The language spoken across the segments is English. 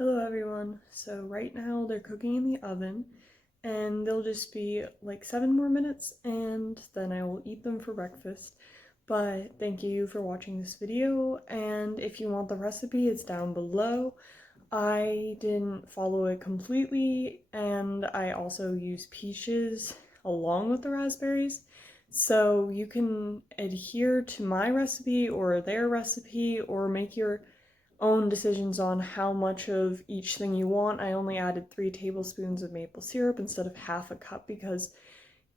Hello everyone. So right now they're cooking in the oven and they'll just be like 7 more minutes and then I will eat them for breakfast. But thank you for watching this video, and if you want the recipe, it's down below. I didn't follow it completely, and I also use peaches along with the raspberries. So you can adhere to my recipe or their recipe or make your own decisions on how much of each thing you want. I only added 3 tablespoons of maple syrup instead of half a cup because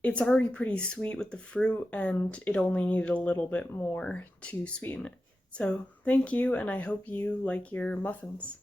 it's already pretty sweet with the fruit and it only needed a little bit more to sweeten it. So thank you, and I hope you like your muffins.